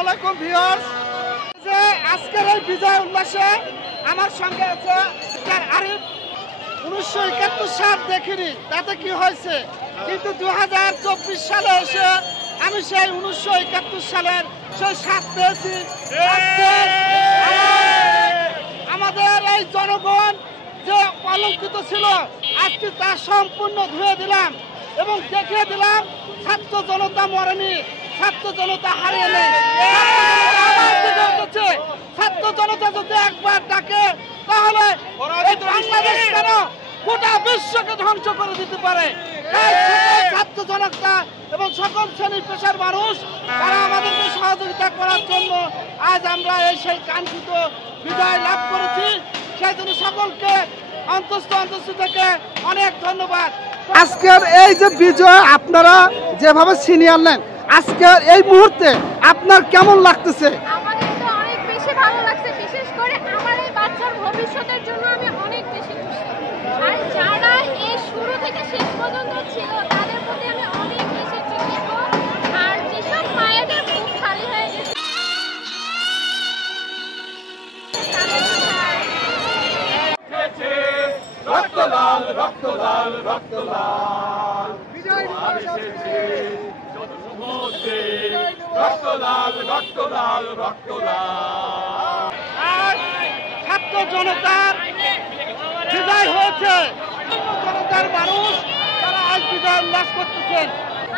আলাইকুম ভিউয়ার্স, যে আজকের এই বিজয় উল্লাসে আমার সঙ্গে আছে আরিফ। 1971 সাল দেখিনি, তাতে কি হয়েছে, কিন্তু 2024 সালে এসে আমি সেই 1971 সালের সেই স্বাদ পেয়েছি। আমাদের এই জনগণ যে কলঙ্কিত ছিল, আজকে তা সম্পূর্ণ ধুয়ে দিলাম এবং দেখিয়ে দিলাম ছাত্র জনতা মরেনি, ছাত্র জনতা হারিয়ে নেই। ছাত্র জনতা যদি একবার ডাকে তাহলে বাংলাদেশ কেন গোটা বিশ্বকে ধ্বংস করে দিতে পারে। ছাত্র জনতা এবং সকল শ্রেণীর পেশার মানুষ তারা আমাদেরকে সহযোগিতা করার জন্য আজ আমরা এই সেই কাঙ্ক্ষিত বিজয় লাভ করেছি। সেই জন্য সকলকে অন্তস্থ থেকে অনেক ধন্যবাদ। আজকের এই যে বিজয় আপনারা যেভাবে ছিনিয়ে নেন, আজকের এই মুহূর্তে আপনার কেমন লাগতেছে? আমাদের তো অনেক বেশি ভালো লাগছে, বিশেষ করে আমার এই বাচ্চার ভবিষ্যতের জন্য আমি অনেক বেশি খুশি। আর যারা এই শুরু থেকে শেষ পর্যন্ত ছিল তাদের প্রতি আমি অনেক বেশি কৃতজ্ঞ। আর যেসব মায়েদের মুখ খালি হয়ে গেছে রক্তলাল রক্তলাল রক্তলাল রক্তলাল রক্তলাল রক্তলাল। আজ ছাত্র জনতার বিজয় হয়েছে, জনতার মানুষ তারা আজ বিজয় উল্লাস করতেছেন।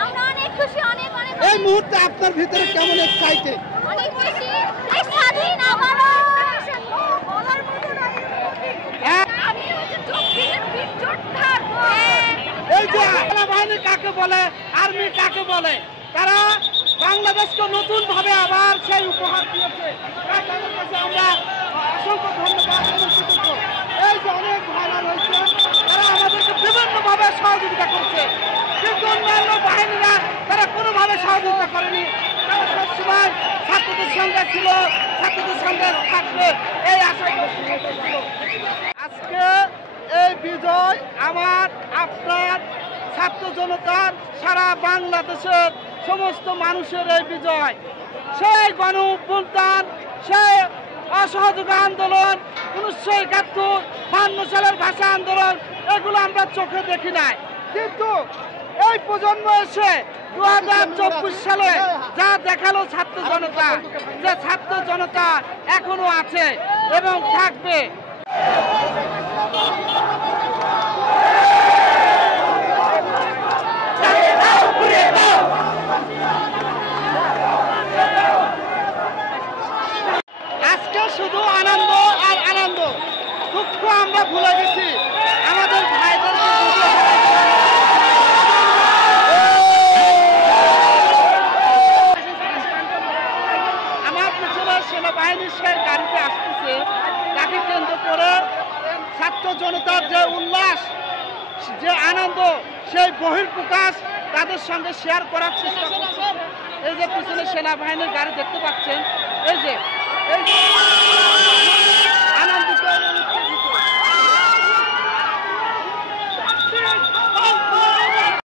আমরা অনেক খুশি, অনেক অনেক এই মুহূর্তে আপনার ভিতরে কেমন এক্সাইটেড? অনেক বেশি স্বাধীন আবারও বলার মতো নয়। আমি হচ্ছে 24-এর বীর যোদ্ধার এই যে সেনাবাহিনী কাকে বলে, আর্মি কাকে বলে, তারা বাংলাদেশকে নতুন ভাবে আবার সেই উপহার দিয়েছে। তাদের কাছে আমরা অসংখ্য ধন্যবাদ কৃতজ্ঞ। এই যে অনেক ভাইরা রয়েছে, তারা আমাদেরকে বিভিন্ন ভাবে সহযোগিতা করছে, কিন্তু অন্যান্য বাহিনীরা তারা কোনোভাবে সহযোগিতা করেনি। তারা সবসময় ছাত্রদের সঙ্গে ছিল, ছাত্রদের সঙ্গে থাকবে এই আশা ছিল। আজকে এই বিজয় আমার, আপনার, ছাত্র জনতার, সারা বাংলাদেশের সমস্ত মানুষের এই বিজয়। সেই গণ অভ্যুত্থান, সেই অসহযোগ আন্দোলন, 1971-52 সালের ভাষা আন্দোলন, এগুলো আমরা চোখে দেখি নাই, কিন্তু এই প্রজন্ম এসে 2024 সালে যা দেখালো ছাত্র জনতা, যে ছাত্র জনতা এখনো আছে এবং থাকবে। আজকে শুধু আনন্দ আর আনন্দ, দুঃখ আমরা ভুলে গেছি। আমাদের ভাইদের আমার পিছনে সেনাবাহিনীর সেই গাড়িতে আসতেছে, তাকে কেন্দ্র করে ছাত্র জনতার যে উল্লাস, যে আনন্দ, সেই বহিঃপ্রকাশ তাদের সঙ্গে শেয়ার করার চেষ্টা করছে। এই যে পিছনে সেনাবাহিনীর গাড়ি দেখতে পাচ্ছেন, এই যে